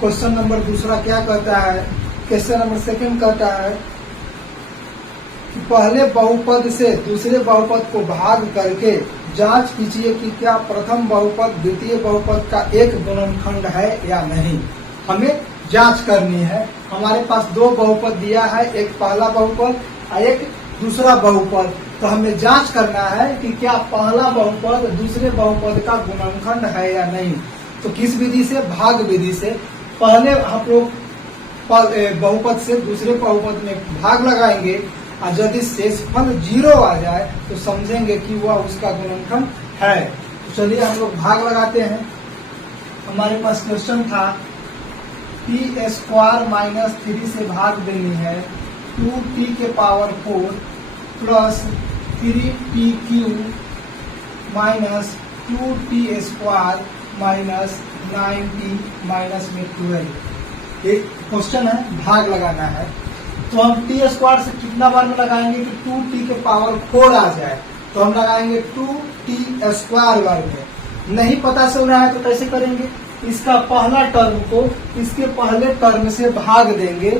Question number दूसरा क्या कहता है, क्वेश्चन नंबर सेकंड कहता है कि पहले बहुपद से दूसरे बहुपद को भाग करके जांच कीजिए कि क्या प्रथम बहुपद द्वितीय बहुपद का एक गुणनखंड है या नहीं। हमें जांच करनी है। हमारे पास दो बहुपद दिया है, एक पहला बहुपद और एक दूसरा बहुपद। तो हमें जांच करना है कि क्या पहला बहुपद दूसरे बहुपद का गुणनखंड है या नहीं। तो किस विधि से? भाग विधि से। पहले हम लोग बहुपद से दूसरे बहुपद में भाग लगाएंगे और यदि शेषफल 0 आ जाए तो समझेंगे कि वह उसका गुणनखंड है। तो चलिए हम लोग भाग लगाते हैं। हमारे पास क्वेश्चन था t² - 3 से भाग देनी है 2t⁴ plus 3t³ minus 2t² minus 9t minus में 12। एक क्वेश्चन है, भाग लगाना है। तो हम t² से कितना बार में लगाएंगे कि 2t⁴ आ जाए। तो हम लगाएंगे 2t² बार में। नहीं पता चल रहा है तो कैसे करेंगे? इसका पहला टर्म को इसके पहले टर्म से भाग देंगे,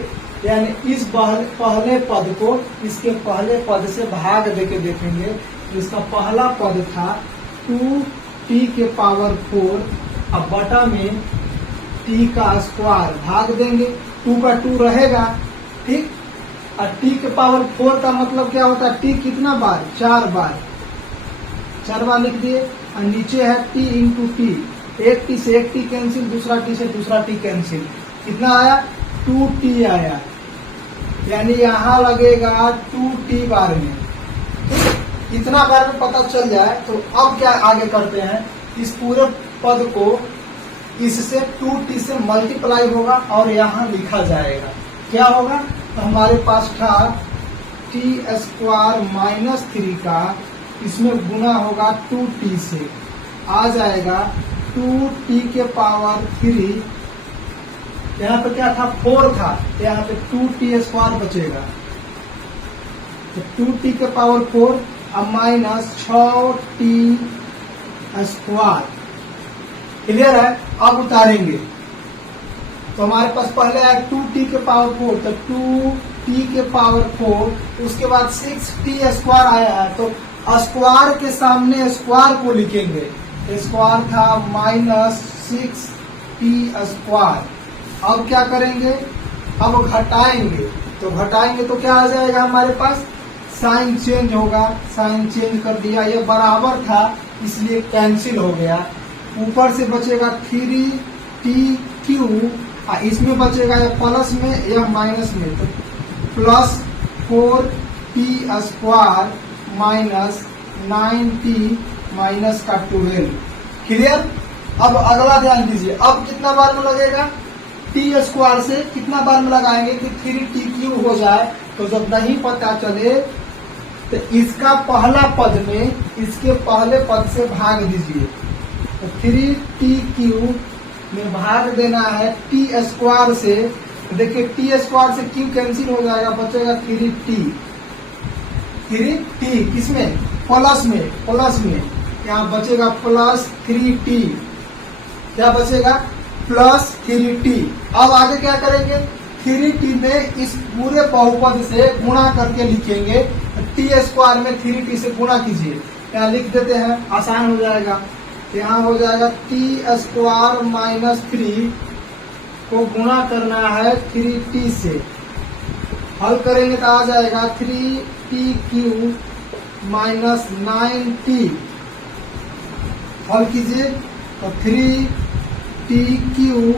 यानी इस पहले पद को इसके पहले पद से भाग देके देखेंगे। इसका पहला पद था 2t⁴ अब बटा में t² भाग देंगे। 2 का 2 रहेगा, ठीक। और t⁴ का मतलब क्या होता है? t कितना बार? 4 बार। 4 बार लिख दिए। और नीचे है t इंटू टी। एक t से एक t कैंसिल, दूसरा t से दूसरा t कैंसिल। कितना आया? 2t आया। यानी यहाँ लगेगा 2t बार में। इतना बार में पता चल जाए तो अब क्या आगे करते हैं? इस पूरे पद को इससे 2t से मल्टीप्लाई होगा और यहाँ लिखा जाएगा। क्या होगा? तो हमारे पास था t² - 3 का, इसमें गुना होगा 2t से, आ जाएगा 2t⁴। यहाँ पे क्या था? 4 था, यहाँ पे 2t² बचेगा। तो 2t⁴ अब माइनस 6t²। क्लियर है? अब उतारेंगे तो हमारे पास पहले आया 2t⁴ तो 2t⁴, उसके बाद 6t² आया है। तो स्क्वायर के सामने स्क्वायर को लिखेंगे। स्क्वायर था -6t²। अब क्या करेंगे? अब घटाएंगे। तो घटाएंगे तो क्या आ जाएगा हमारे पास? साइन चेंज होगा। साइन चेंज कर दिया, ये बराबर था इसलिए कैंसिल हो गया। ऊपर से बचेगा 3t³ और इसमें बचेगा या प्लस में या माइनस में। तो plus 4t² minus 9t minus का 12। क्लियर? अब अगला ध्यान दीजिए। अब कितना बार में लगेगा? t² से कितना बार में लगाएंगे कि 3t³ हो जाए। तो जब नहीं पता चले तो इसका पहला पद में इसके पहले पद से भाग दीजिए। तो 3t³ में भाग देना है t² से। देखिए t² से q कैंसिल हो जाएगा, बचेगा 3t। 3t किसमें? प्लस में। प्लस में यहाँ बचेगा प्लस 3t। क्या बचेगा? Plus 3t। अब आगे क्या करेंगे? 3t में इस पूरे बहुपद से गुणा करके लिखेंगे। t² में 3t से गुणा कीजिए। यहाँ लिख देते हैं, आसान हो जाएगा। यहाँ हो जाएगा t² - 3 को गुणा करना है 3t से। हल करेंगे तो आ जाएगा 3t³ माइनस 9t। हल कीजिए तो 3t³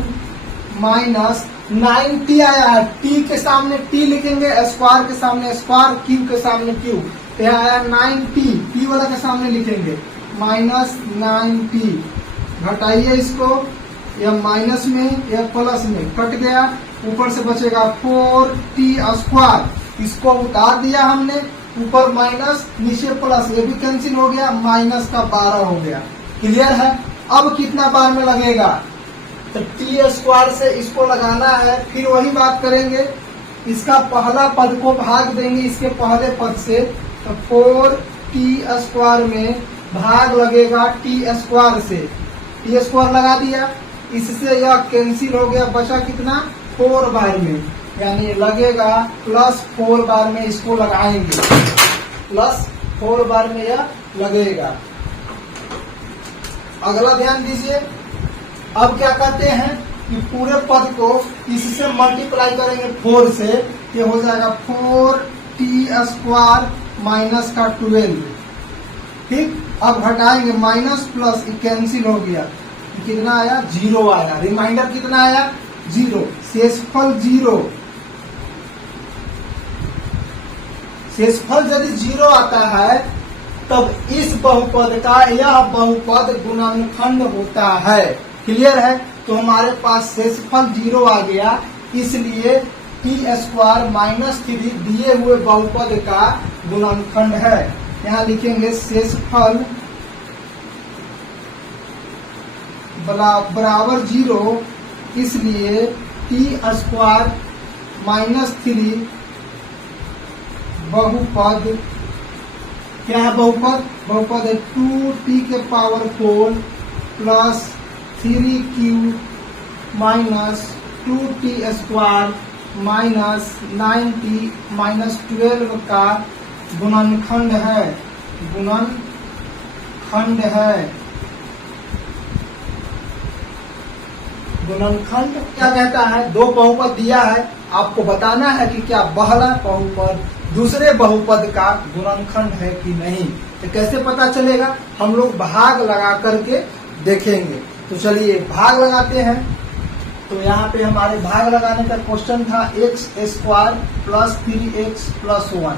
माइनस 9t आया है। t के सामने t लिखेंगे, स्क्वायर के सामने स्क्वायर, q के सामने q। तो यहाँ आया 9t, t वाला के सामने लिखेंगे माइनस 9t। घटाइए इसको, यह माइनस में यह प्लस में कट गया। ऊपर से बचेगा 4t²। इसको उतार दिया हमने, ऊपर माइनस नीचे प्लस, ये भी कैंसिल हो गया, माइनस का 12 हो गया। क्लियर है? अब कितना बार में लगेगा? तो t² से इसको लगाना है। फिर वही बात करेंगे, इसका पहला पद को भाग देंगे इसके पहले पद से। तो 4t² में भाग लगेगा t² से। t² लगा दिया, इससे यह कैंसिल हो गया, बचा कितना 4 बार में, यानी लगेगा +4 बार में इसको लगाएंगे, +4 बार में यह लगेगा। अगला ध्यान दीजिए, अब क्या कहते हैं कि पूरे पद को इससे मल्टीप्लाई करेंगे 4 से, ये हो जाएगा 4t² माइनस का 12। ठीक, अब घटाएंगे माइनस प्लस, कैंसिल हो गया, कितना आया 0 आया, रिमाइंडर कितना आया 0, शेषफल 0। शेषफल यदि 0 आता है तब इस बहुपद का यह बहुपद गुणनखंड होता है। क्लियर है? तो हमारे पास शेषफल 0 आ गया, इसलिए t² माइनस 3 दिए हुए बहुपद का गुणनखंड है। यहाँ लिखेंगे शेषफल बराबर 0, इसलिए t² माइनस 3 बहुपद, क्या है बहुपद? बहुपद है 2t⁴ plus 3q minus 2t² minus 9t minus 12 का गुणनखंड है, गुणनखंड है। गुणनखंड क्या कहता है? दो बहुपद दिया है, आपको बताना है कि क्या पहला बहुपद दूसरे बहुपद का गुणनखंड है कि नहीं। तो कैसे पता चलेगा? हम लोग भाग लगा करके देखेंगे। तो चलिए भाग लगाते हैं। तो यहाँ पे हमारे भाग लगाने का क्वेश्चन था x² प्लस 3x प्लस 1।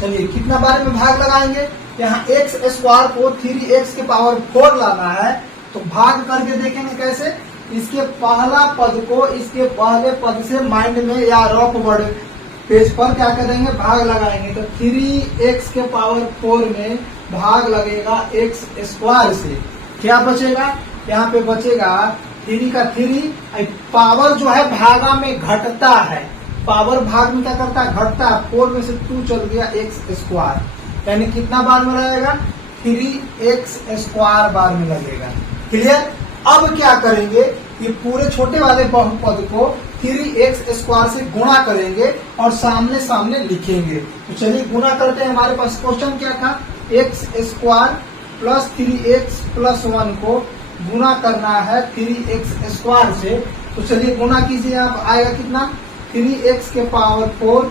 चलिए कितना बार में भाग लगाएंगे? यहाँ x² को 3x⁴ लाना है, तो भाग करके देखेंगे कैसे। इसके पहला पद को इसके पहले पद से माइंड में या रफ वर्ड पेज पर क्या करेंगे? भाग लगाएंगे। तो 3x⁴ में भाग लगेगा x² से, क्या बचेगा? यहाँ पे बचेगा 3 का 3। पावर जो है भागा में घटता है, पावर भाग में क्या करता है? घटता है। 4 में से 2 चल गया x², यानी कितना बार में रहेगा? 3x² बार में लगेगा। क्लियर? अब क्या करेंगे? ये पूरे छोटे वाले बहुपद को 3x² से गुणा करेंगे और सामने सामने लिखेंगे। तो चलिए गुणा करते हैं। हमारे पास क्वेश्चन क्या था? x² प्लस 3x प्लस 1 को गुणा करना है 3x² से। तो चलिए गुणा कीजिए, आप आएगा कितना? 3x⁴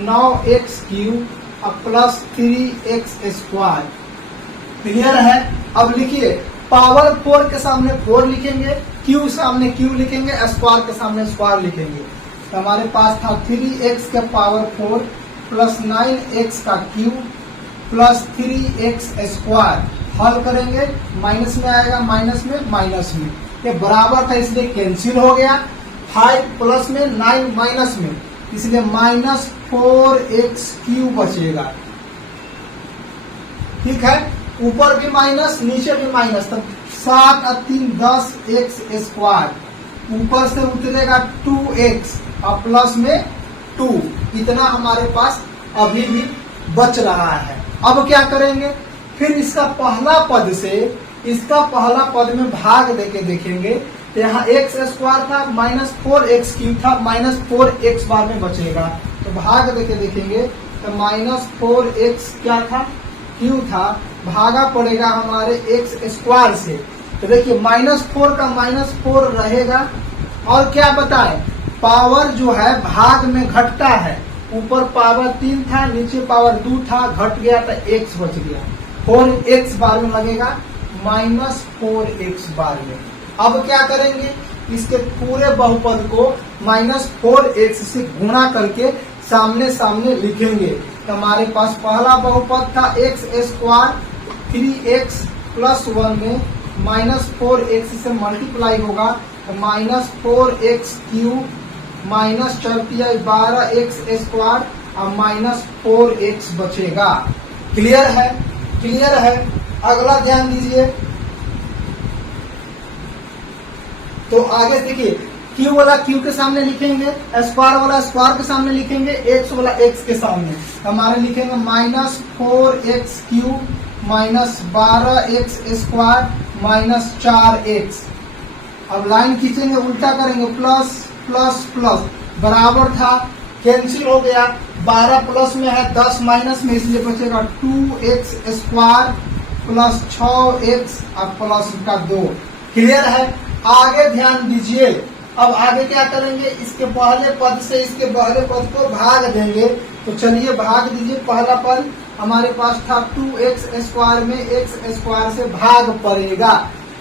9x³ plus 3x²। Clear है? अब लिखिए, पावर 4 के सामने 4 लिखेंगे, क्यू सामने क्यू लिखेंगे, स्क्वायर के सामने स्क्वायर लिखेंगे। तो हमारे पास था 3x⁴ प्लस 9x का क्यू प्लस 3x²। हल करेंगे, माइनस में आएगा, माइनस में माइनस में, ये बराबर था इसलिए कैंसिल हो गया। 5 प्लस में 9 माइनस में, इसलिए -4x³ बचेगा। ठीक है, ऊपर भी माइनस नीचे भी माइनस, तब 7 और 3 10x²। ऊपर से उतरेगा 2x और प्लस में 2, इतना हमारे पास अभी भी बच रहा है। अब क्या करेंगे? फिर इसका पहला पद से इसका पहला पद में भाग देके देखेंगे। यहाँ x² था, -4x³ था, -4x बार में बचेगा। तो भाग देके देखेंगे तो -4x क्या था? क्यू था, भागा पड़ेगा हमारे x² से। तो देखिए -4 का -4 रहेगा। और क्या बताएं? पावर जो है भाग में घटता है, ऊपर पावर 3 था, नीचे पावर 2 था, घट गया तो x बच गया। 4x बार में लगेगा, -4x बार में। अब क्या करेंगे? इसके पूरे बहुपद को -4x से गुणा करके सामने सामने लिखेंगे। तो हमारे पास पहला बहुपद था x², 3x प्लस 1 में -4x से मल्टीप्लाई होगा, तो -4x³ माइनस 12x² और -4x बचेगा। क्लियर है? क्लियर है। अगला ध्यान दीजिए। तो आगे देखिए, क्यू वाला क्यू के सामने लिखेंगे, स्क्वायर वाला स्क्वायर के सामने लिखेंगे, एक्स वाला एक्स के सामने हमारे लिखेंगे minus 4x Q minus 12x square minus 4x। अब लाइन खींचेंगे, उल्टा करेंगे, प्लस प्लस प्लस, बराबर था, कैंसिल हो गया, 12 प्लस में है 10 माइनस में, इसलिए बचेगा 2x स्क्वायर प्लस 6x और प्लस का 2। क्लियर है? आगे ध्यान दीजिए। अब आगे क्या करेंगे, इसके पहले पद से इसके पहले पद को भाग देंगे। तो चलिए भाग दीजिए। पहला पद हमारे पास था 2x स्क्वायर में x स्क्वायर से भाग पड़ेगा।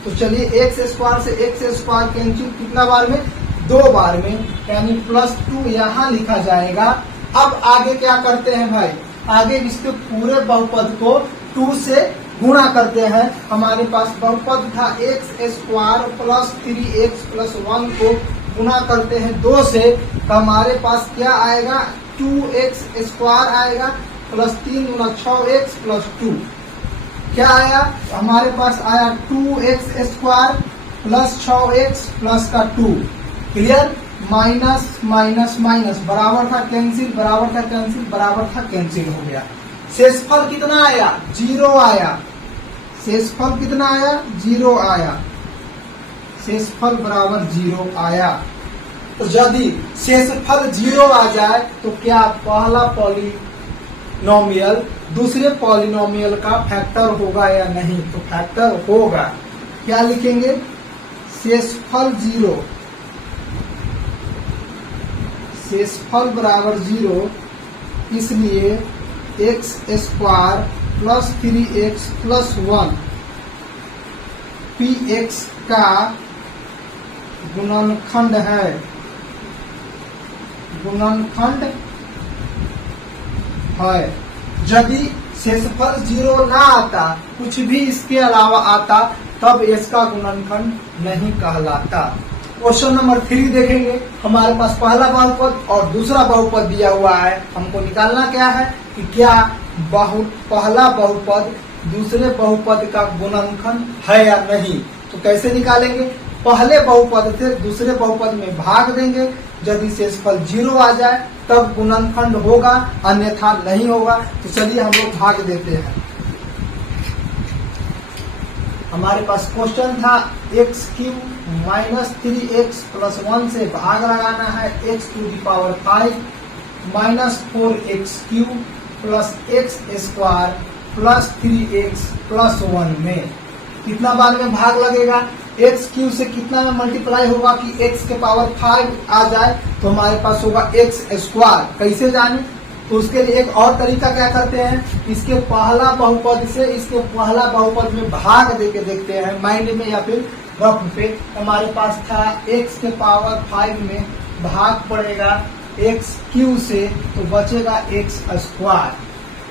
तो चलिए x स्क्वायर से x स्क्वायर कैंसिल कितना बार में, 2 बार में, यानी प्लस 2 यहाँ लिखा जाएगा। अब आगे क्या करते हैं भाई, आगे इसके पूरे बहुपद को 2 से गुणा करते हैं। हमारे पास बहुपद था x square plus 3x plus 1 को गुणा करते हैं 2 से, तो हमारे पास क्या आएगा, 2x स्क्वायर आएगा प्लस 3 गुना 6x प्लस 2। क्या आया, हमारे पास आया 2x square plus 6x plus का 2। क्लियर? माइनस माइनस माइनस, बराबर था कैंसिल, बराबर था कैंसिल, बराबर था कैंसिल हो गया। शेषफल कितना आया, 0 आया। शेषफल कितना आया, 0 आया। शेषफल बराबर 0 आया। तो यदि शेषफल 0 आ जाए तो क्या पहला पॉलिनोमियल दूसरे पॉलिनोमियल का फैक्टर होगा या नहीं? तो फैक्टर होगा। क्या लिखेंगे, शेषफल 0, शेषफल बराबर 0, इसलिए x square plus 3x plus 1 px का गुणनखंड है, गुणनखंड है। यदि शेषफल 0 ना आता, कुछ भी इसके अलावा आता, तब इसका गुणनखंड नहीं कहलाता। क्वेश्चन नंबर 3 देखेंगे। हमारे पास पहला बहुपद और दूसरा बहुपद दिया हुआ है। हमको निकालना क्या है कि क्या पहला बहुपद दूसरे बहुपद का गुणनखंड है या नहीं। तो कैसे निकालेंगे, पहले बहुपद से दूसरे बहुपद में भाग देंगे। यदि शेषफल 0 आ जाए तब गुणनखंड होगा, अन्यथा नहीं होगा। तो चलिए हम लोग भाग देते हैं। हमारे पास क्वेश्चन था x cube minus 3x plus 1 से भाग लगाना है x to the power 5 minus 4x cube plus x square plus 3x plus 1 में। कितना बार में भाग लगेगा, x क्यूब से कितना में मल्टीप्लाई होगा कि x के पावर 5 आ जाए, तो हमारे पास होगा x स्क्वायर। कैसे जाने, तो उसके लिए एक और तरीका क्या करते हैं, इसके पहला बहुपद से इसके पहला बहुपद में भाग देके देखते हैं माइंड में या फिर रफ पे। हमारे पास था x के पावर 5 में भाग पड़ेगा x क्यू से, तो बचेगा x स्क्वायर।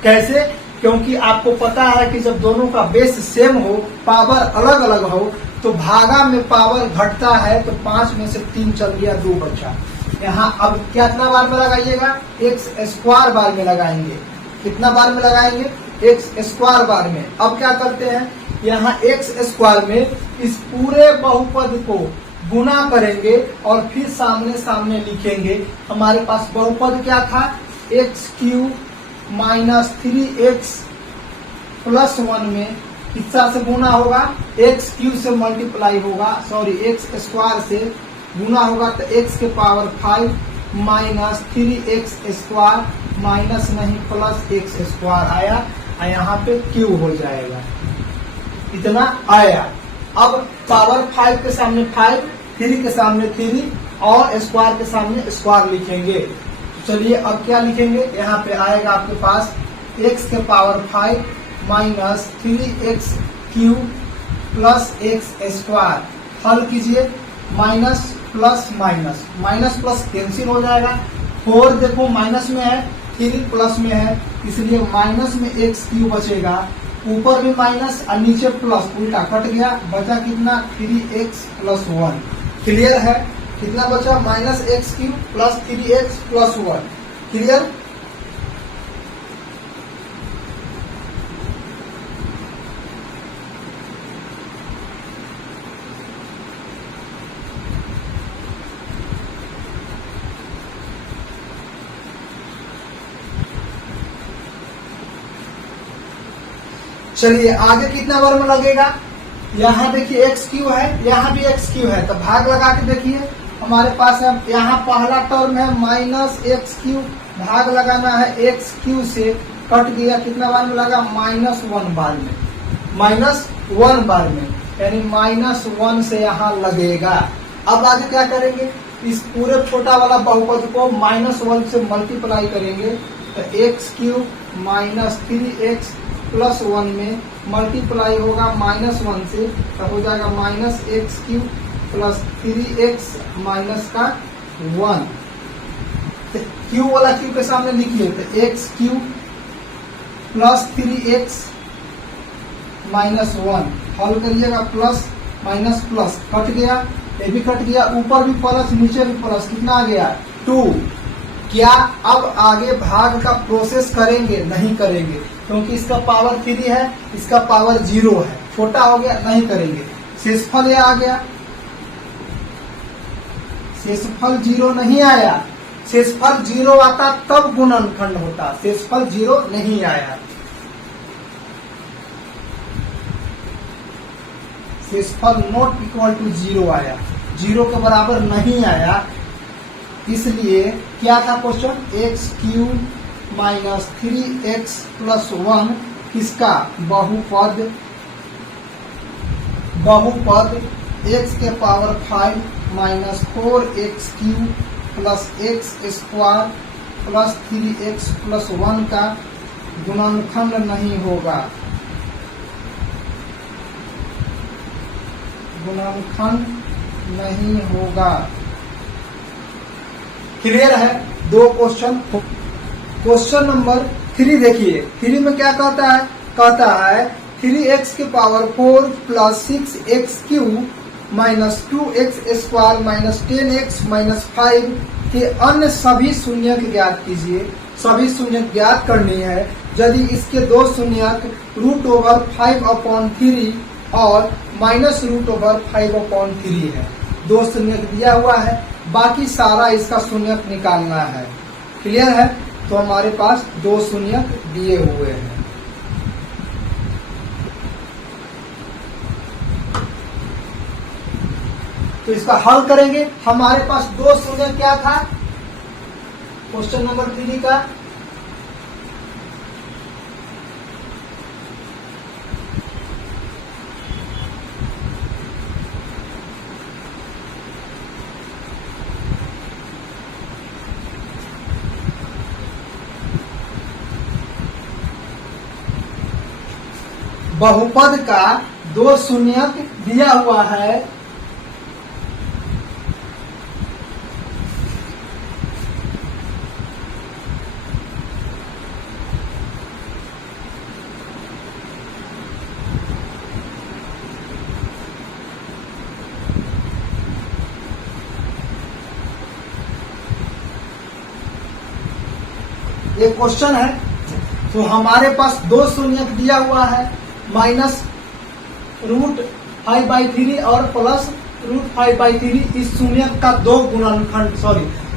कैसे, क्योंकि आपको पता है कि जब दोनों का बेस सेम हो, पावर अलग अलग हो, तो भागा में पावर घटता है। तो 5 में से 3 चल गया, 2 बचा। यहाँ अब कितना बार में लगाइएगा, x स्क्वायर बार में लगाएंगे। कितना बार में लगाएंगे, x स्क्वायर बार में। अब क्या करते हैं, यहाँ x स्क्वायर में इस पूरे बहुपद को गुना करेंगे और फिर सामने सामने लिखेंगे। हमारे पास बहुपद क्या था, x cube minus 3x plus 1 में किसका से गुना होगा, x क्यूब से मल्टीप्लाई होगा, सॉरी x स्क्वायर से गुना होगा, तो x के power 5 minus 3x square minus नहीं प्लस x स्क्वायर आया, और यहाँ पे क्यू हो जाएगा। इतना आया। अब पावर 5 के सामने 5, 3 के सामने 3 और स्क्वायर के सामने स्क्वायर लिखेंगे। तो चलिए अब क्या लिखेंगे, यहाँ पे आएगा आपके पास x के power 5 minus 3x cube plus x square. हल कीजिए, minus plus minus, minus plus cancel हो जाएगा। 4 देखो माइनस में है, 3 प्लस में है, इसलिए माइनस में x क्यूब बचेगा। ऊपर भी माइनस और नीचे प्लस, उल्टा कट गया, बचा कितना, 3x प्लस 1। क्लियर है, कितना बचा, minus x cube plus 3x plus 1। Clear. चलिए आगे कितना वर्म लगेगा, यहाँ देखिए एक्स क्यू है, यहाँ भी एक्स क्यू है, तो भाग लगा के देखिए हमारे पास है, यहाँ पहला टर्म है माइनस एक्स क्यू, भाग लगाना है एक्स क्यू से, कट गया, कितना बार में लगा, -1 बार में, -1 बार में, यानी -1 से यहाँ लगेगा। अब आगे क्या करेंगे, इस पूरे छोटा वाला बहुपद को -1 से मल्टीप्लाई करेंगे, तो x Q minus 3x plus 1 में मल्टीप्लाई होगा -1 से, तो हो जाएगा -x³ प्लस 3x माइनस का 1, तो क्यू वाला क्यू के सामने लिखिए, तो x³ प्लस 3x माइनस 1, हल करिएगा, प्लस माइनस प्लस कट गया, ये भी कट गया, ऊपर भी प्लस नीचे भी प्लस, कितना आ गया 2। क्या अब आगे भाग का प्रोसेस करेंगे, नहीं करेंगे, क्योंकि इसका पावर 3 है, इसका पावर 0 है, छोटा हो गया, नहीं करेंगे। शेषफल ये आ गया, शेषफल 0 नहीं आया, शेषफल 0 आता तब गुणनखंड होता, शेषफल 0 नहीं आया, शेषफल नॉट इक्वल टू 0 आया, 0 के बराबर नहीं आया, इसलिए क्या था question, x³ minus 3x plus 1 किसका, बहुपद x के power 5 minus 4x³ plus x² plus 3x plus 1 का गुणनखंड नहीं होगा, गुणनखंड नहीं होगा। क्लियर है, 2 क्वेश्चन। क्वेश्चन नंबर 3 देखिए, 3 में क्या कहता है 3x के power 4 plus 6x³ minus 2x² minus 10x minus 5 के अन्य सभी शून्यक ज्ञात कीजिए। सभी शून्यक ज्ञात करनी है, यदि इसके 2 शून्यक √5/3 और -√5/3 है, 2 शून्यक दिया हुआ है, बाकी सारा इसका शून्यक निकालना है। क्लियर है, तो हमारे पास 2 शून्यक दिए हुए हैं। तो इसका हल करेंगे, हमारे पास 2 शून्यक क्या था क्वेश्चन नंबर 3 का, बहुपद का 2 शून्यक दिया हुआ है, ये क्वेश्चन है। तो हमारे पास 2 शून्यक दिया हुआ है, -√5/3 और प्लस √5/3, इस शून्यक का 2 गुणनखंड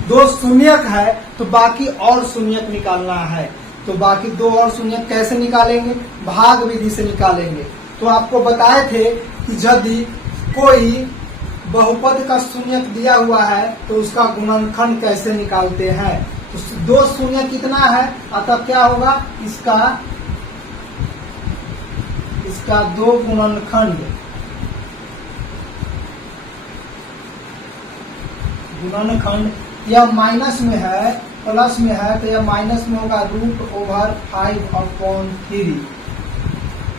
2 शून्यक है, तो बाकी और शून्यक निकालना है। तो बाकी 2 और शून्यक कैसे निकालेंगे, भाग विधि से निकालेंगे। तो आपको बताए थे कि यदि कोई बहुपद का शून्यक दिया हुआ है तो उसका गुणनखंड कैसे निकालते हैं। तो 2 शून्य कितना है, अतः क्या होगा, इसका 2 गुणनखंड यह माइनस में है, प्लस में है, तो यह माइनस में होगा √5/3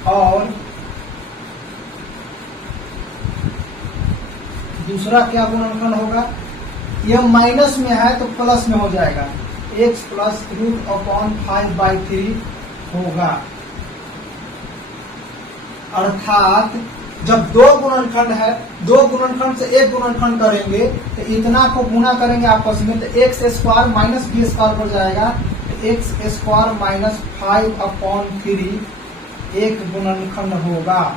और दूसरा क्या गुणनखंड होगा, यह माइनस में है तो प्लस में हो जाएगा, x प्लस √5/3 होगा। अर्थात जब 2 गुणनखंड है, 2 गुणनखंड से 1 गुणनखंड करेंगे तो इतना को गुणा करेंगे आपस में, तो x² माइनस b² हो जाएगा, तो x² माइनस 5/3 एक गुणनखंड होगा।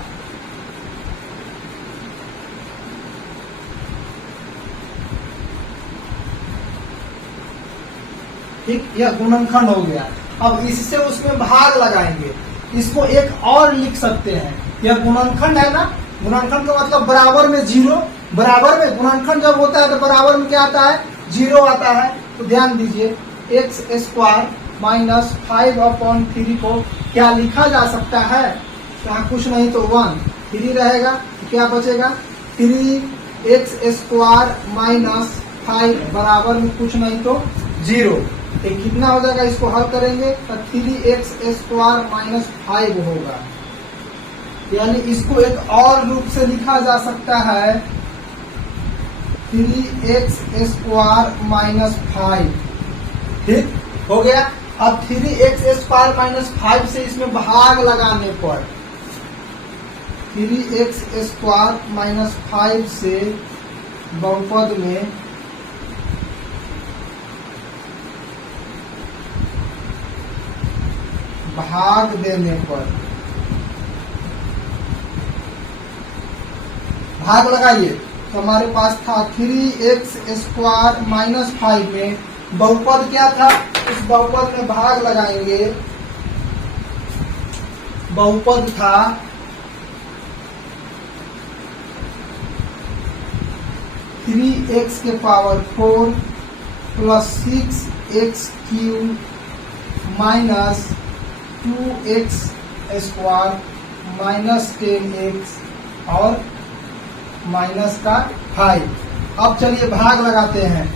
ठीक, यह गुणनखंड हो गया। अब इससे उसमें भाग लगाएंगे, इसको एक और लिख सकते हैं। यह गुणनखंड है ना, गुणनखंड का मतलब बराबर में जीरो, बराबर में गुणनखंड जब होता है तो बराबर में क्या आता है, जीरो आता है। तो ध्यान दीजिए एक्स स्क्वायर माइनस 5/3 को क्या लिखा जा सकता है, यहाँ कुछ नहीं तो 1, 3 रहेगा, क्या बचेगा 3x स्क्वायर माइनस 5 बराबर में कुछ नहीं तो 0। ये कितना हो जाएगा, इसको हल करेंगे तो 3x स्क्वायर माइनस 5 होगा। यानी इसको एक और रूप से लिखा जा सकता है 3x स्क्वायर माइनस 5। ठीक हो गया। अब 3x स्क्वायर माइनस 5 से इसमें भाग लगाने पर 3x स्क्वायर माइनस 5 से बहुपद में भाग देने पर, भाग लगाइए तो हमारे पास था 3x स्क्वायर माइनस 5 में बहुपद क्या था, इस बहुपद में भाग लगाएंगे, बहुपद था 3x के power 4 plus 6x cube minus 2x square minus 10x और माइनस का 5। अब चलिए भाग लगाते हैं,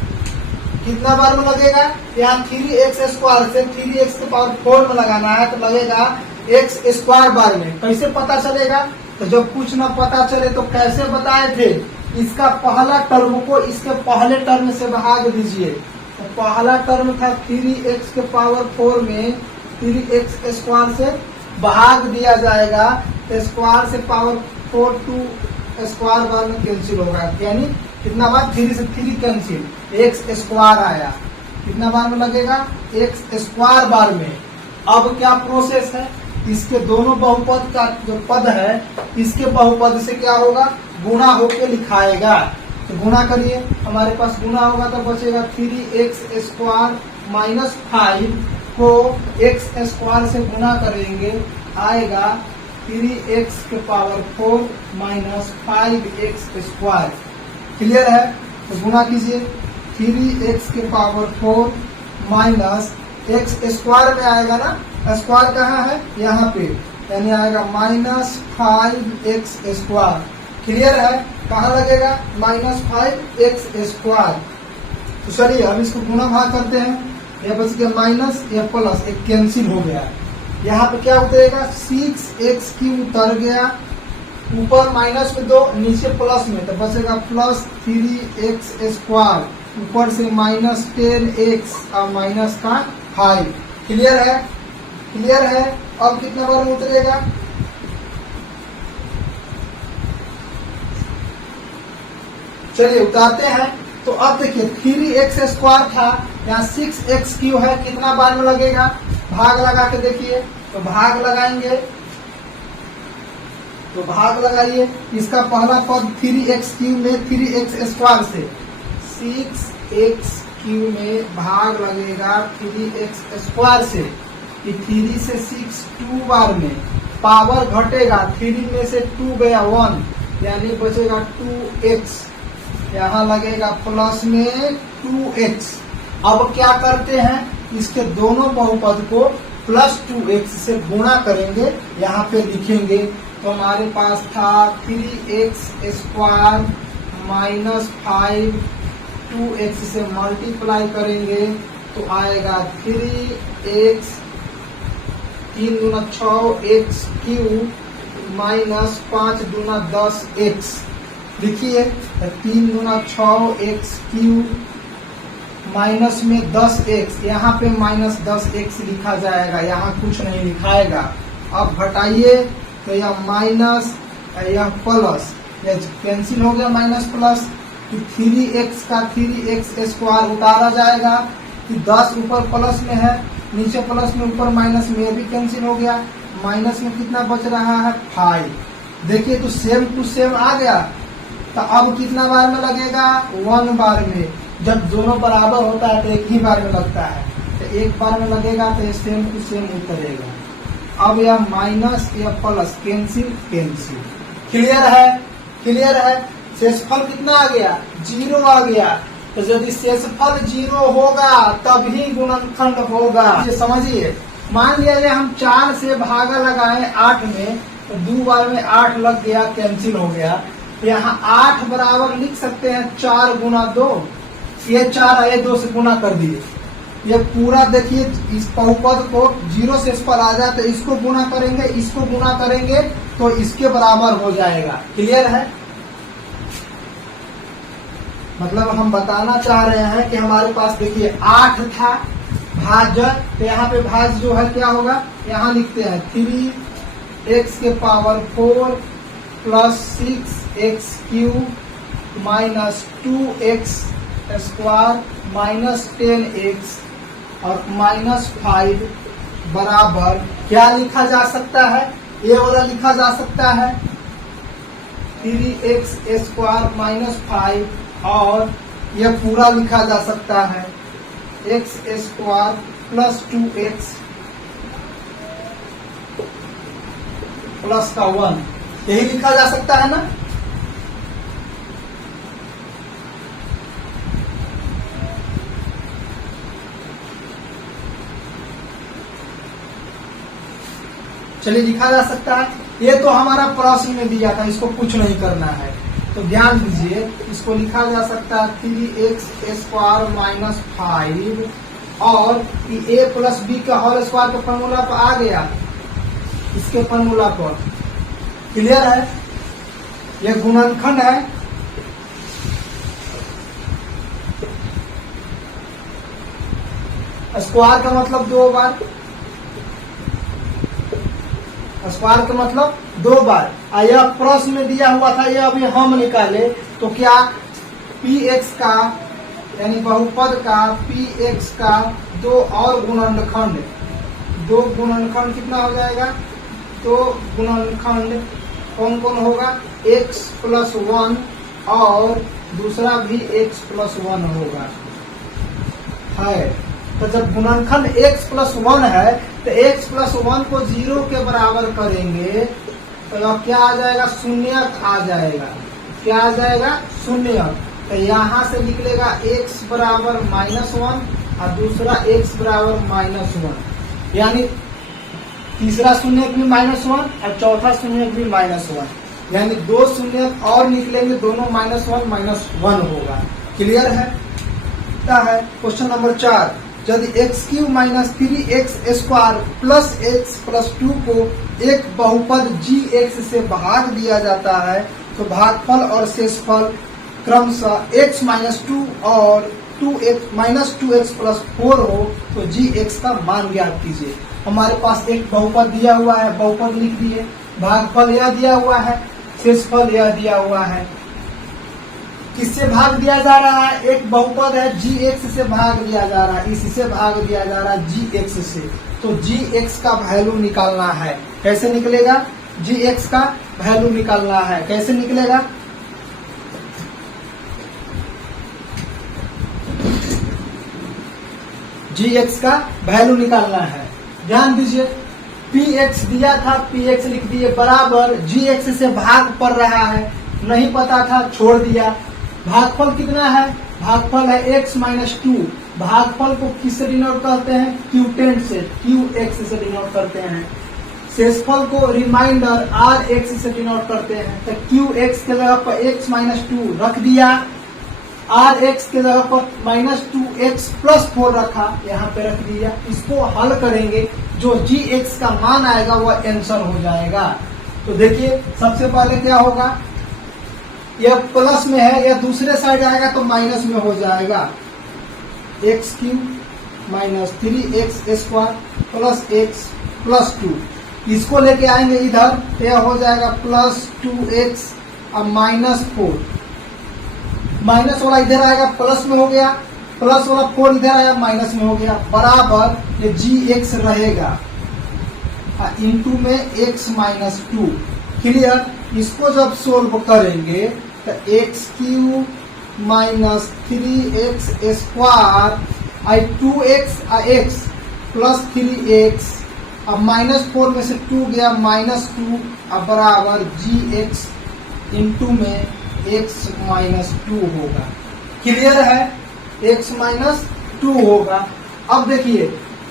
कितना बार में लगेगा, यहाँ 3x स्क्वायर से 3x के पावर 4 में लगाना है तो लगेगा x स्क्वायर बार में। कैसे पता चलेगा, तो जब कुछ ना पता चले तो कैसे बताए थे, इसका पहला टर्म को इसके पहले टर्म से भाग दीजिए। तो पहला टर्म था 3x के पावर 4 में 3x स्क्वायर से भाग दिया जाएगा, तो स्क्वायर से पावर 4 2 स्क्वायर बार में कैंसिल होगा, यानी कितना बार 3 से 3 कैंसिल, x स्क्वायर आया, कितना बार में लगेगा x स्क्वायर बार में। अब क्या प्रोसेस है, इसके दोनों बहुपद का जो पद है इसके बहुपद से क्या होगा, गुणा होके लिखाएगा। तो गुणा करिए, हमारे पास गुणा होगा तो बचेगा 3x स्क्वायर माइनस 5 को x स्क्वायर से गुणा करेंगे, आएगा 3x के power 4 minus 5x square. Clear है, तो गुणा कीजिए 3x के पावर 4 माइनस x स्क्वायर में आएगा ना, स्क्वायर कहाँ है, यहाँ पे, यानी आएगा माइनस 5x स्क्वायर। क्लियर है, कहाँ लगेगा माइनस 5x स्क्वायर। तो चलिए अब इसको गुणा भाग करते हैं, यह बच गया माइनस, यह प्लस, एक कैंसिल हो गया। यहाँ पे क्या उतरेगा 6x क्यूब उतर गया, ऊपर माइनस में 2 नीचे प्लस में, तो बचेगा प्लस 3x स्क्वायर, ऊपर से माइनस 10x और माइनस का 5। क्लियर है, क्लियर है। अब कितना बार में उतरेगा, चलिए उतारते हैं। तो अब देखिए 3x स्क्वायर था, यहाँ 6x क्यूब है, कितना बार में लगेगा, भाग लगा के देखिए। तो भाग लगाएंगे, तो भाग लगाइए, इसका पहला पद 3x क्यूब में 3x स्क्वायर से 6x क्यूब में भाग लगेगा 3x स्क्वायर से, 3 से 6 2 बार में, पावर घटेगा, 3 में से 2 गया 1, यानी बचेगा 2x, यहाँ लगेगा प्लस में 2x। अब क्या करते हैं, इसके दोनों बहुपद को प्लस 2x से गुणा करेंगे, यहाँ पे लिखेंगे। तो हमारे पास था 3x स्क्वायर माइनस 5, 2x से मल्टीप्लाई करेंगे तो आएगा 3x 3 दूना 6x क्यूब माइनस 5 दूना 10x। लिखिए 3 दूना 6x क्यूब माइनस में 10x, यहाँ पे माइनस 10x लिखा जाएगा, यहाँ कुछ नहीं लिखाएगा। अब घटाइए तो यह माइनस, यह प्लस, यह कैंसिल हो गया माइनस प्लस, 3x का 3x स्क्वायर उतारा जाएगा, कि 10 ऊपर प्लस में है, नीचे प्लस में, ऊपर माइनस में, यह भी कैंसिल हो गया। माइनस में कितना बच रहा है 5। देखिए तो सेम टू सेम आ गया। तो अब कितना बार में लगेगा, 1 बार में। जब दोनों बराबर होता है तो एक ही बार में लगता है, तो एक बार में लगेगा तो सेम टू सेम उतरेगा। अब यह माइनस या प्लस कैंसिल कैंसिल। क्लियर है? क्लियर है? शेषफल कितना आ गया? 0 आ गया। तो यदि शेषफल 0 होगा तभी गुणनखंड होगा। ये समझिए, मान लिया हम 4 से भागा लगाए 8 में, तो 2 बार में 8 लग गया, कैंसिल हो गया। यहाँ 8 बराबर लिख सकते हैं 4 गुना 2। ये 4 है, 2 से गुना कर दिए। ये पूरा देखिए, इस बहुपद को 0 से इस पर आ जाए तो इसको गुना करेंगे, इसको गुना करेंगे तो इसके बराबर हो जाएगा। क्लियर है? मतलब हम बताना चाह रहे हैं कि हमारे पास देखिए 8 था भाज्य, तो यहाँ पे भाज्य जो है क्या होगा, यहाँ लिखते हैं 3x के power 4 plus 6x cube minus 2x square minus 10x और माइनस 5 बराबर क्या लिखा जा सकता है? ये वाला लिखा जा सकता है 3x स्क्वायर माइनस 5, और यह पूरा लिखा जा सकता है x square plus 2x plus का 1। यही लिखा जा सकता है ना? चलिए, लिखा जा सकता है। ये तो हमारा प्रश्न में दिया था, इसको कुछ नहीं करना है, तो ध्यान दीजिए। इसको लिखा जा सकता है 3x स्क्वायर माइनस 5, और a प्लस बी का होल स्क्वायर के फॉर्मूला पर आ गया, इसके फॉर्मूला पर। क्लियर है? यह गुणनखंड है। स्क्वायर का मतलब 2 बार, स्क्वायर का मतलब 2 बार। यह प्रश्न में दिया हुआ था, यह अभी हम निकाले तो क्या px का यानी बहुपद का px का 2 और गुणनखंड, 2 गुणनखंड कितना हो जाएगा? 2 गुणनखंड कौन कौन होगा? x प्लस 1 और दूसरा भी x प्लस 1 होगा, है। तो जब गुणनखंड x प्लस 1 है तो x प्लस 1 को 0 के बराबर करेंगे तो अब क्या आ जाएगा? शून्यक आ जाएगा। क्या आ जाएगा? शून्यक। तो यहाँ से निकलेगा x बराबर -1 और दूसरा x बराबर -1, यानी तीसरा शून्यक भी -1 और चौथा शून्यक भी -1, यानी 2 शून्यक और निकलेंगे, दोनों -1 होगा। क्लियर है? क्या है? क्वेश्चन नंबर 4, यदि x³ minus 3x square plus x plus 2 को एक बहुपद gx से भाग दिया जाता है तो भागफल और शेषफल क्रमशः x माइनस 2 और 2x माइनस 2x प्लस 4 हो तो gx का मान ज्ञात कीजिए। हमारे पास एक बहुपद दिया हुआ है, बहुपद लिख दिए, भागफल यह दिया हुआ है, शेषफल यह दिया हुआ है। किससे भाग दिया जा रहा है? एक बहुपद है gx से भाग दिया जा रहा है, इससे भाग दिया जा रहा है gx से, तो gx का वैल्यू निकालना है। कैसे निकलेगा? gx का वैल्यू निकालना है। कैसे निकलेगा? gx का वैल्यू निकालना है। ध्यान दीजिए, px दिया था, px लिख दिए बराबर gx से भाग पड़ रहा है, नहीं पता था छोड़ दिया। भागफल कितना है? भागफल है x माइनस 2। भागफल को किससे डिनोट करते हैं? क्यूटेंट से, qx से डिनोट करते हैं। शेषफल को रिमाइंडर rx से डिनोट करते हैं। तो qx के जगह पर x माइनस 2 रख दिया, rx के जगह पर -2x प्लस 4 रखा, यहाँ पे रख दिया। इसको हल करेंगे, जो gx का मान आएगा वह आंसर हो जाएगा। तो देखिए, सबसे पहले क्या होगा? यह प्लस में है, यह दूसरे साइड आएगा तो माइनस में हो जाएगा। x³ minus 3x square plus x plus 2, इसको लेके आएंगे इधर, तो यह हो जाएगा प्लस 2x और -4। माइनस वाला इधर आएगा, प्लस में हो गया, प्लस वाला 4 इधर आया, माइनस में हो गया, बराबर ये gx रहेगा इंटू में x माइनस 2। क्लियर? इसको जब सोल्व करेंगे तो x³ minus 3x square 2x x plus 3x अब -4 में से 2 गया, -2 अब बराबर gx इंटू में x -2 होगा। क्लियर है, x -2 होगा। अब देखिए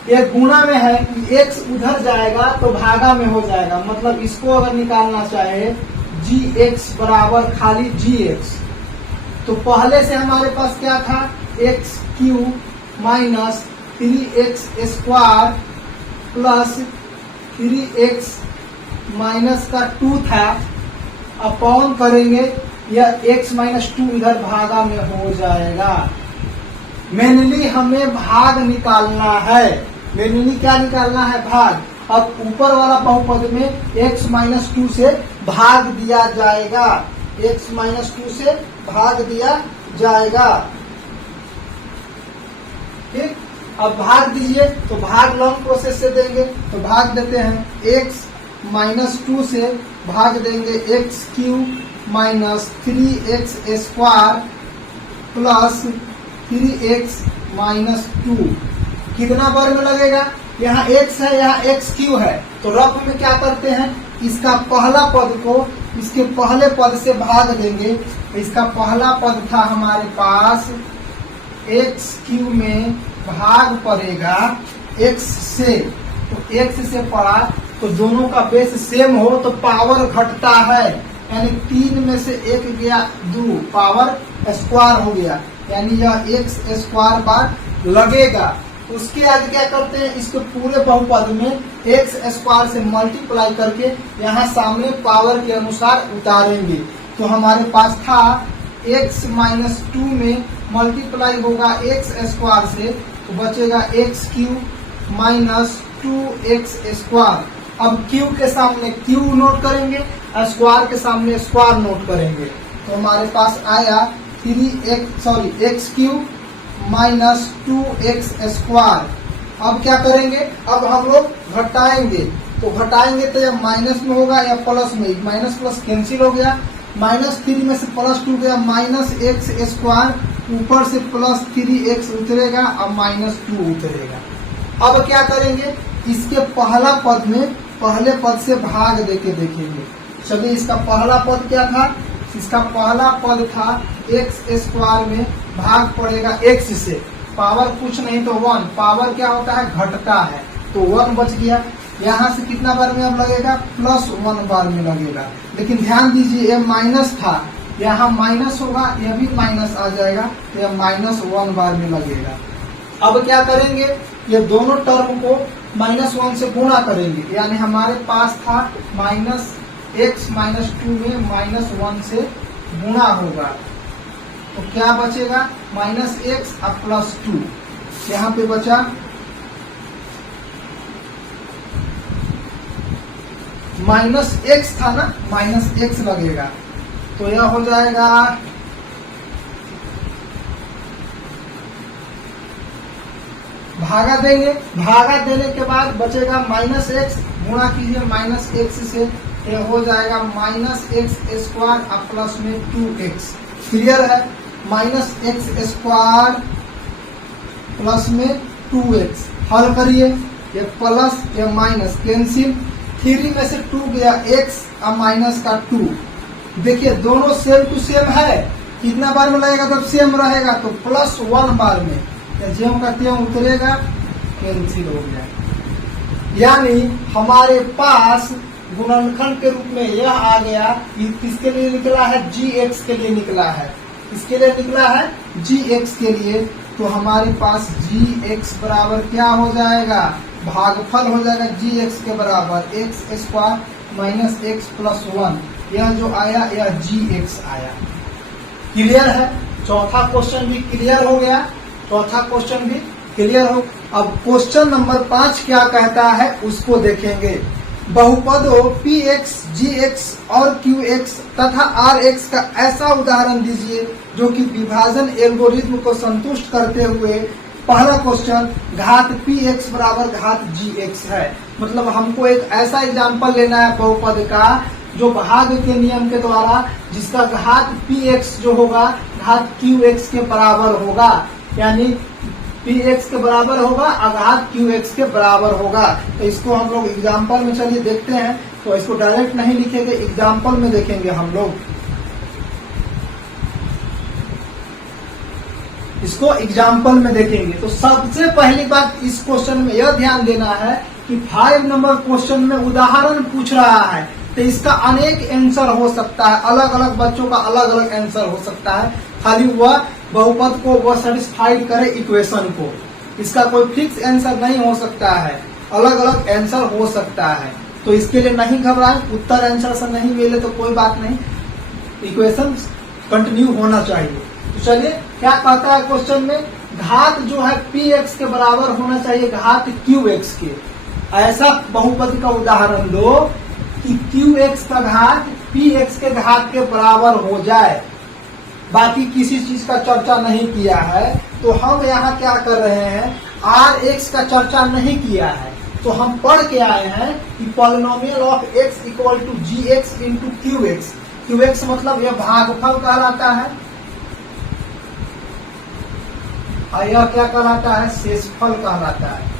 ये गुणा में है, x उधर जाएगा तो भागा में हो जाएगा, मतलब इसको अगर निकालना चाहे gx बराबर खाली gx, तो पहले से हमारे पास क्या था, x³ minus 3x square plus 3x minus का 2 था, अपॉन करेंगे या x -2 इधर भागा में हो जाएगा। मेनली हमें भाग निकालना है, मेनली क्या निकालना है, भाग। अब ऊपर वाला बहुपद में x -2 से भाग दिया जाएगा, x -2 से भाग दिया जाएगा। ठीक, अब भाग दीजिए तो भाग लॉन्ग प्रोसेस से देंगे, तो भाग देते हैं, x -2 से भाग देंगे x³ minus 3x square plus 3x -2। कितना वर्ग में लगेगा, यहाँ x है, यहाँ x³ है, तो रफ में क्या करते हैं, इसका पहला पद को इसके पहले पद से भाग देंगे। इसका पहला पद था हमारे पास x³ में भाग पड़ेगा x से, तो x से पड़ा तो दोनों का बेस सेम हो तो पावर घटता है, यानी 3 में से 1 गया 2, पावर स्क्वायर हो गया, यानी यह x स्क्वायर बार लगेगा। उसके आगे क्या करते हैं, इसको पूरे बहुपद में x स्क्वायर से मल्टीप्लाई करके यहाँ सामने पावर के अनुसार उतारेंगे। तो हमारे पास था x -2 में मल्टीप्लाई होगा x स्क्वायर से, तो बचेगा x³ माइनस 2x स्क्वायर। अब q के सामने q नोट करेंगे, स्क्वायर के सामने स्क्वायर नोट करेंगे, तो हमारे पास आया x³ माइनस 2x स्क्वायर। अब क्या करेंगे, अब हम लोग घटाएंगे, तो घटाएंगे तो यह माइनस में होगा या प्लस में, माइनस प्लस कैंसिल हो गया, -3 में से +2 गया, -x स्क्वायर, ऊपर से +3x उतरेगा, अब -2 उतरेगा। अब क्या करेंगे, इसके पहला पद में पहले पद से भाग देके देखेंगे। चलिए, इसका पहला पद क्या था, इसका पहला पद था x स्क्वायर में भाग पड़ेगा x से, पावर कुछ नहीं तो 1, पावर क्या होता है, घटता है, तो 1 बच गया। यहाँ से कितना बार में अब लगेगा, +1 बार में लगेगा। लेकिन ध्यान दीजिए ये माइनस था, यहाँ माइनस होगा, यह भी माइनस आ जाएगा, तो यह -1 बार में लगेगा। अब क्या करेंगे, ये दोनों टर्म को -1 से गुणा करेंगे, यानी हमारे पास था -x -2 में -1 से गुणा होगा, तो क्या बचेगा, -x और +2, यहाँ पे बचा -x था ना, -x लगेगा, तो यह हो जाएगा भागा देंगे, भागा देने के बाद बचेगा -x, गुणा कीजिए -x से, यह हो जाएगा -x स्क्वायर और प्लस में 2x। क्लियर है, -x स्क्वायर प्लस में 2x। हल करिए, ये प्लस ये माइनस कैंसिल, 3 में से 2 गया x और माइनस का 2। देखिए दोनों सेम टू सेम है, कितना बार में लगेगा, जब सेम रहेगा तो +1 बार में, ज्यों का त्यों उतरेगा, कैंसिल हो गया। यानी हमारे पास गुणनखंड के रूप में यह आ गया, किसके लिए निकला है, gx के लिए निकला है, इसके लिए निकला है gx के लिए, तो हमारे पास gx बराबर क्या हो जाएगा, भागफल हो जाएगा gx के बराबर x square minus x plus 1, यह जो आया यह gx आया। क्लियर है, चौथा क्वेश्चन भी क्लियर हो गया, चौथा क्वेश्चन भी क्लियर हो। अब क्वेश्चन नंबर 5 क्या कहता है उसको देखेंगे। बहुपदों px, gx और qx तथा rx का ऐसा उदाहरण दीजिए जो कि विभाजन एल्गोरिथ्म को संतुष्ट करते हुए पहला क्वेश्चन घात px बराबर घात gx है। मतलब हमको एक ऐसा एग्जाम्पल लेना है बहुपद का जो भाग के नियम के द्वारा जिसका घात px जो होगा घात qx के बराबर होगा, यानी पी एक्स के बराबर होगा, अघात क्यू एक्स के बराबर होगा। तो इसको हम लोग एग्जाम्पल में चलिए देखते हैं। तो इसको डायरेक्ट नहीं लिखेंगे, एग्जाम्पल में देखेंगे हम लोग। इसको एग्जाम्पल में देखेंगे। तो सबसे पहली बात इस क्वेश्चन में यह ध्यान देना है कि 5 नंबर क्वेश्चन में उदाहरण पूछ रहा है, तो इसका अनेक आंसर हो सकता है, अलग अलग बच्चों का अलग अलग आंसर हो सकता है। खाली वह बहुपद को वह सेटिस्फाइड करे इक्वेशन को, इसका कोई फिक्स आंसर नहीं हो सकता है, अलग अलग आंसर हो सकता है। तो इसके लिए नहीं घबराएं, उत्तर आंसर से नहीं मिले तो कोई बात नहीं, इक्वेशन कंटिन्यू होना चाहिए। तो चलिए क्या कहता है क्वेश्चन में, घात जो है पी एक्स के बराबर होना चाहिए घात क्यू एक्स के। ऐसा बहुपद का उदाहरण दो कि क्यू एक्स का घात पी एक्स के घात के बराबर हो जाए। बाकी किसी चीज का चर्चा नहीं किया है। तो हम यहाँ क्या कर रहे हैं, आर एक्स का चर्चा नहीं किया है। तो हम पढ़ के आए हैं कि polynomial of x equal to g x into q x. Q x मतलब यह भागफल कहलाता है, और यह क्या कहलाता है, शेषफल कहलाता है।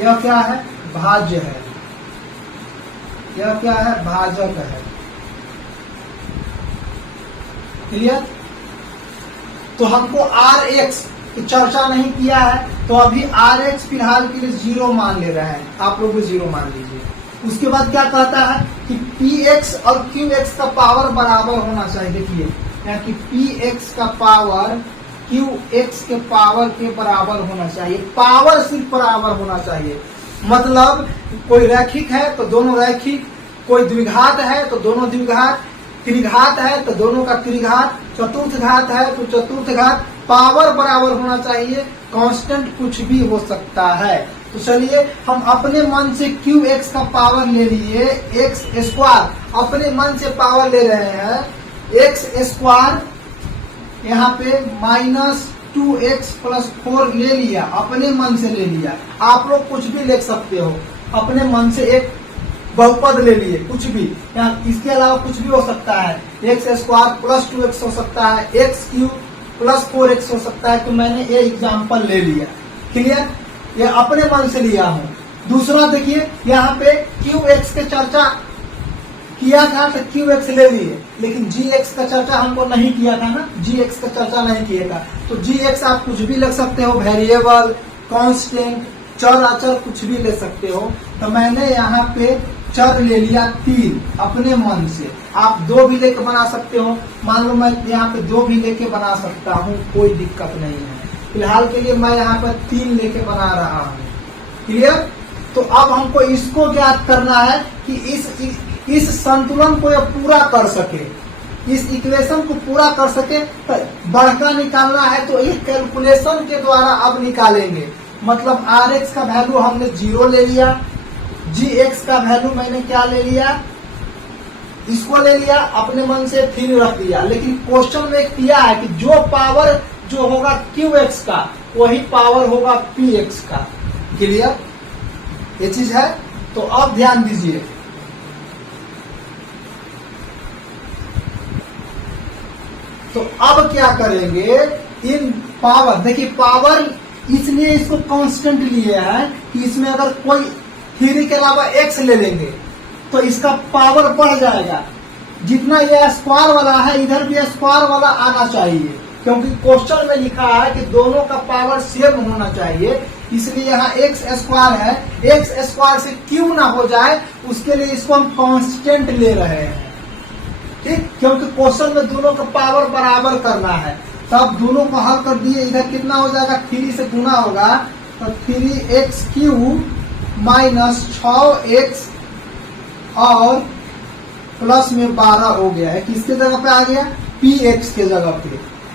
यह क्या है, भाज्य है। यह क्या है, भाजक है। क्लियर। तो हमको आर एक्स की चर्चा नहीं किया है, तो अभी आर एक्स फिलहाल के लिए 0 मान ले रहे हैं, आप लोग भी 0 मान लीजिए। उसके बाद क्या कहता है कि पी एक्स और क्यू एक्स का पावर बराबर होना चाहिए। देखिए यहाँ कि पी एक्स का पावर क्यू एक्स के पावर के बराबर होना चाहिए। पावर सिर्फ बराबर होना चाहिए, मतलब कोई रैखिक है तो दोनों रैखिक, कोई द्विघात है तो दोनों द्विघात, त्रिघात है तो दोनों का त्रिघात, चतुर्थ घात है तो चतुर्थ घात, पावर बराबर होना चाहिए। कांस्टेंट कुछ भी हो सकता है। तो चलिए हम अपने मन से क्यू एक्स का पावर ले लिए, एक्स स्क्वायर अपने मन से पावर ले रहे हैं, एक्स स्क्वायर यहाँ पे -2x + 4 ले लिया, अपने मन से ले लिया। आप लोग कुछ भी लिख सकते हो, अपने मन से एक बहुपद ले लिए, कुछ भी, यहाँ इसके अलावा कुछ भी हो सकता है। x² + 2x हो सकता है, x³ + 4x हो सकता है। तो मैंने ये एग्जाम्पल ले लिया। क्लियर, ये अपने मन से लिया हूँ। दूसरा देखिए यहाँ पे QX के चर्चा किया था तो QX ले लिए, लेकिन GX का चर्चा हमको नहीं किया था ना, GX का चर्चा नहीं किया था। तो GX आप कुछ भी लिख सकते हो, वेरिएबल, कांस्टेंट, चर अचर कुछ भी ले सकते हो। तो मैंने यहाँ पे चर ले लिया 3 अपने मन से। आप 2 भी लेके बना सकते हो, मान लो मैं यहाँ पे 2 भी लेके बना सकता हूँ, कोई दिक्कत नहीं है। फिलहाल के लिए मैं यहाँ पर 3 लेके बना रहा हूँ। क्लियर। तो अब हमको इसको ज्ञात करना है कि इस संतुलन को ये पूरा कर सके, इस इक्वेशन को पूरा कर सके, तो बढ़का निकालना है। तो इस कैलकुलेशन के द्वारा अब निकालेंगे। मतलब आर एक्स का वैल्यू हमने 0 ले लिया, जी एक्स का वैल्यू मैंने क्या ले लिया, इसको ले लिया, अपने मन से 3 रख दिया। लेकिन क्वेश्चन में किया है कि जो पावर जो होगा क्यू एक्स का वही पावर होगा पी एक्स का। क्लियर, ये चीज है। तो अब ध्यान दीजिए, तो अब क्या करेंगे, इन पावर, देखिए पावर इसलिए इसको कांस्टेंट लिए है कि इसमें अगर कोई 3 के अलावा x ले लेंगे तो इसका पावर बढ़ जाएगा। जितना ये स्क्वायर वाला है इधर भी स्क्वायर वाला आना चाहिए, क्योंकि क्वेश्चन में लिखा है कि दोनों का पावर सेम होना चाहिए। इसलिए यहाँ x² है, x² से क्यों ना हो जाए उसके लिए इसको हम कांस्टेंट ले रहे हैं। ठीक, क्योंकि क्वेश्चन में दोनों का पावर बराबर करना है। तब दोनों को हल कर दिए, इधर कितना हो जाएगा, 3 से गुना होगा तो 3x³ - 6x और प्लस में 12 हो गया है। किसके जगह पे आ गया, px के जगह पे।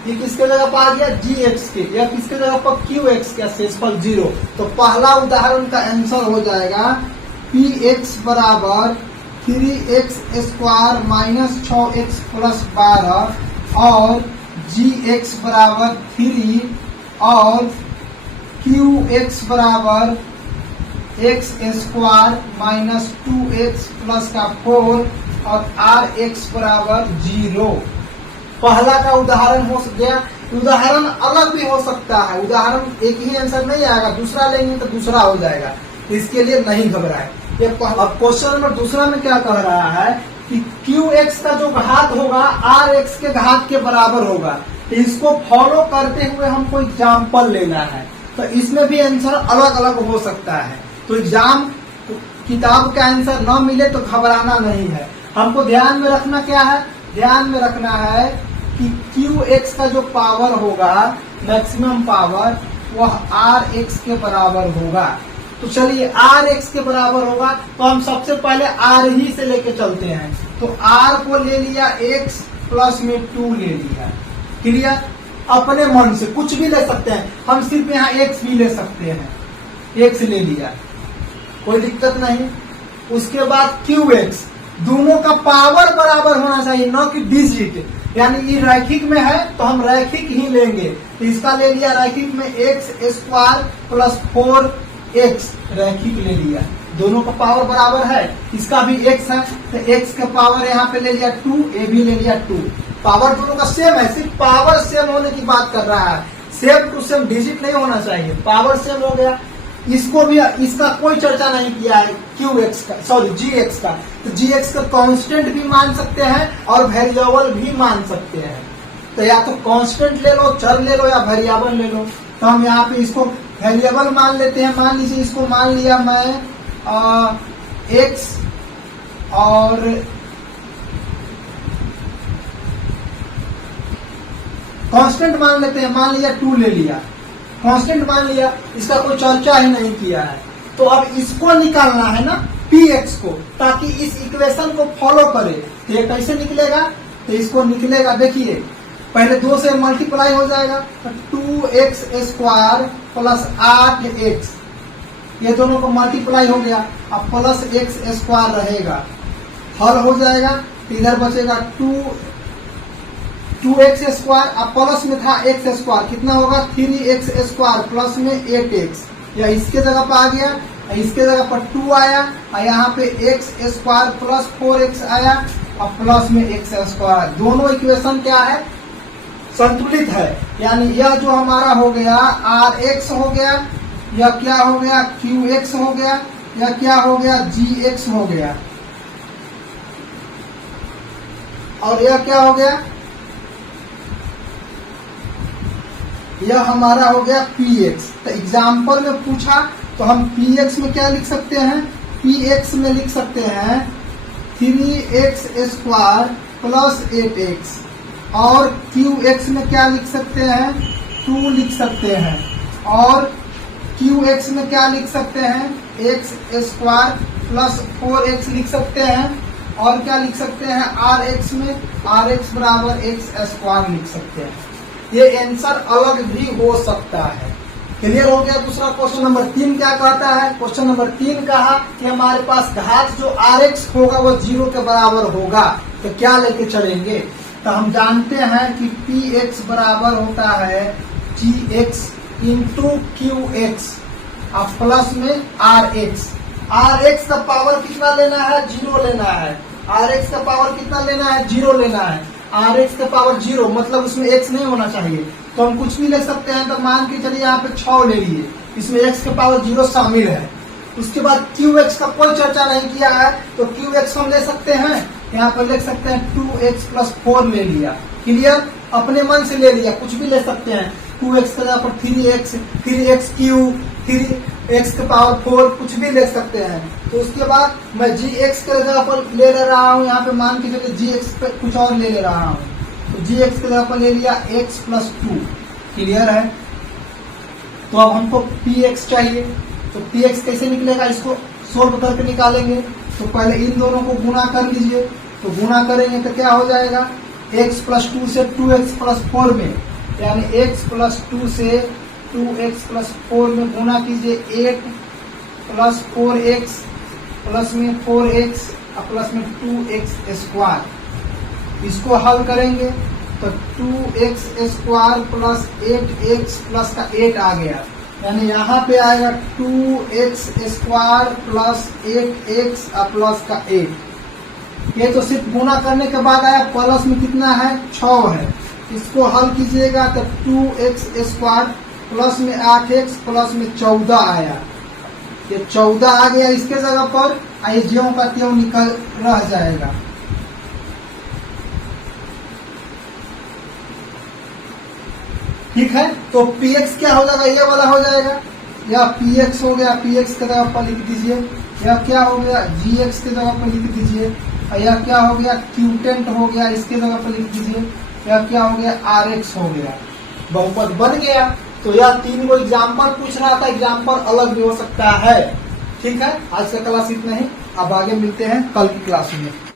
ये किसके जगह पर आ गया, gx के, या किसके जगह पर qx का, शेषफल 0। तो पहला उदाहरण का आंसर हो जाएगा px बराबर 3x² - 6x + 12 और gx बराबर 3 और qx बराबर x² - 2x + 4 और rx बराबर 0। पहला का उदाहरण हो गया। उदाहरण अलग भी हो सकता है, उदाहरण एक ही आंसर नहीं आएगा, दूसरा लेंगे तो दूसरा हो जाएगा, इसके लिए नहीं घबराए। अब क्वेश्चन नंबर दूसरा में क्या कह रहा है कि QX का जो घात होगा RX के घात के बराबर होगा। तो इसको फॉलो करते हुए हमको एग्जाम्पल लेना है, तो इसमें भी आंसर अलग अलग हो सकता है। तो एग्जाम किताब का आंसर न मिले तो घबराना नहीं है, हमको ध्यान में रखना क्या है, ध्यान में रखना है कि QX का जो पावर होगा मैक्सिमम पावर वह RX के बराबर होगा। तो चलिए RX के बराबर होगा तो हम सबसे पहले R ही से लेके चलते हैं। तो R को ले लिया X प्लस में 2 ले लिया, क्लियर। अपने मन से कुछ भी ले सकते हैं, हम सिर्फ यहाँ X भी ले सकते हैं, X ले लिया, कोई दिक्कत नहीं। उसके बाद QX, दोनों का पावर बराबर होना चाहिए, न कि डिजिट, यानी ये रैखिक में है तो हम रैखिक ही लेंगे। तो इसका ले लिया रैखिक में x² प्लस 4x, रैखिक ले लिया, दोनों का पावर बराबर है, इसका भी x है तो x का पावर यहाँ पे ले लिया 2, ये भी ले लिया 2, पावर दोनों का सेम है, सिर्फ पावर सेम होने की बात कर रहा है, सेम टू सेम डिजिट नहीं होना चाहिए, पावर सेम हो गया। इसको भी, इसका कोई चर्चा नहीं किया है QX का, सॉरी GX का, तो GX का कांस्टेंट भी मान सकते हैं और वेरिएबल भी मान सकते हैं। तो या तो कांस्टेंट ले लो, चर ले लो, या वेरिएबल ले लो। तो हम यहाँ पे इसको वेरिएबल मान लेते हैं, मान लीजिए इसको मान लिया मैं X और कांस्टेंट मान लेते हैं, मान लिया 2 ले लिया, कांस्टेंट मान लिया, इसका कोई चर्चा ही नहीं किया है। तो अब इसको निकालना है ना PX को, ताकि इस इक्वेशन को फॉलो करे। तो ये कैसे निकलेगा, तो इसको निकलेगा, देखिए पहले 2 से मल्टीप्लाई हो जाएगा तो 2x² प्लस 8x, ये दोनों को मल्टीप्लाई हो गया, अब प्लस x² रहेगा, हल हो जाएगा, इधर बचेगा 2x², अब प्लस में था x², कितना होगा 3x² प्लस में 8x, या इसके जगह पर आ गया, इसके जगह पर 2 आया, और यहाँ पे x² प्लस 4x आया, और प्लस में x²। दोनों इक्वेशन क्या है, संतुलित है, यानी यह जो हमारा हो गया RX हो गया, यह क्या हो गया QX हो गया, या क्या हो गया GX हो गया, और यह क्या हो गया, यह हमारा हो गया PX। तो एग्जाम्पल में पूछा तो हम PX में क्या लिख सकते हैं, PX में लिख सकते हैं 3x² प्लस 8x, और QX में क्या लिख सकते हैं 2 लिख सकते हैं, और QX में क्या लिख सकते हैं x² प्लस 4x लिख सकते हैं, और क्या लिख सकते हैं RX में RX बराबर x² लिख सकते हैं। ये आंसर अलग भी हो सकता है। क्लियर हो गया। दूसरा क्वेश्चन नंबर 3 क्या कहता है, क्वेश्चन नंबर 3 कहा कि हमारे पास घात जो RX होगा वो 0 के बराबर होगा, तो क्या लेके चलेंगे। तो हम जानते हैं कि PX बराबर होता है GX इंटू QX और प्लस में RX। RX का पावर कितना लेना है, 0 लेना है। RX का पावर कितना लेना है, 0 लेना है। RX का पावर 0 मतलब उसमें x नहीं होना चाहिए, तो हम कुछ भी ले सकते हैं। तो मान के चलिए यहाँ पे 6 ले लिए, इसमें x का पावर 0 शामिल है। उसके बाद QX का कोई चर्चा नहीं किया है, तो QX हम ले सकते हैं, यहाँ पर लिख सकते हैं 2x प्लस 4 ले लिया। क्लियर, अपने मन से ले लिया, कुछ भी ले सकते हैं। 2x का जगह पर 3x3 3x के पावर 4 कुछ भी ले सकते हैं। तो उसके बाद मैं GX के जगह पर ले रहा हूँ, यहाँ पे मान के चलिए GX पे कुछ और ले रहा हूँ, तो GX के जगह पर ले लिया x प्लस 2। क्लियर है। तो अब हमको PX चाहिए, तो PX कैसे निकलेगा, इसको सोल्व करके निकालेंगे। तो पहले इन दोनों को गुणा कर लीजिए, तो गुणा करेंगे तो क्या हो जाएगा, x प्लस 2 से 2x प्लस 4 में, यानी x प्लस 2 से 2x प्लस 4 में गुणा कीजिए, 8 प्लस 4x प्लस में 4x प्लस में 2x²। इसको हल करेंगे तो 2x² प्लस 8x प्लस का 8 आ गया, यानी यहाँ पे आएगा 2x² प्लस 8x प्लस का 8। ये तो सिर्फ गुणा करने के बाद आया, प्लस में कितना है 6 है, इसको हल कीजिएगा तो 2x² प्लस में 8x प्लस में 14 आया। ये 14 आ गया इसके जगह पर, ये ज्यों का त्यों निकल रह जाएगा। ठीक है, तो px क्या हो जाएगा, ये वाला हो जाएगा, या px हो गया, px के जगह पर लिख दीजिए, या क्या हो गया gx के जगह पर लिख दीजिए, या क्या हो गया क्यूटेंट हो गया, इसके जगह पर लिख दीजिए, या क्या हो गया rx हो गया। बहुपद बन गया। तो यह 3 को एग्जाम्पल पूछ रहा था, एग्जाम्पल अलग भी हो सकता है। ठीक है, आज का क्लास इतना ही, अब आगे मिलते हैं कल की क्लास में।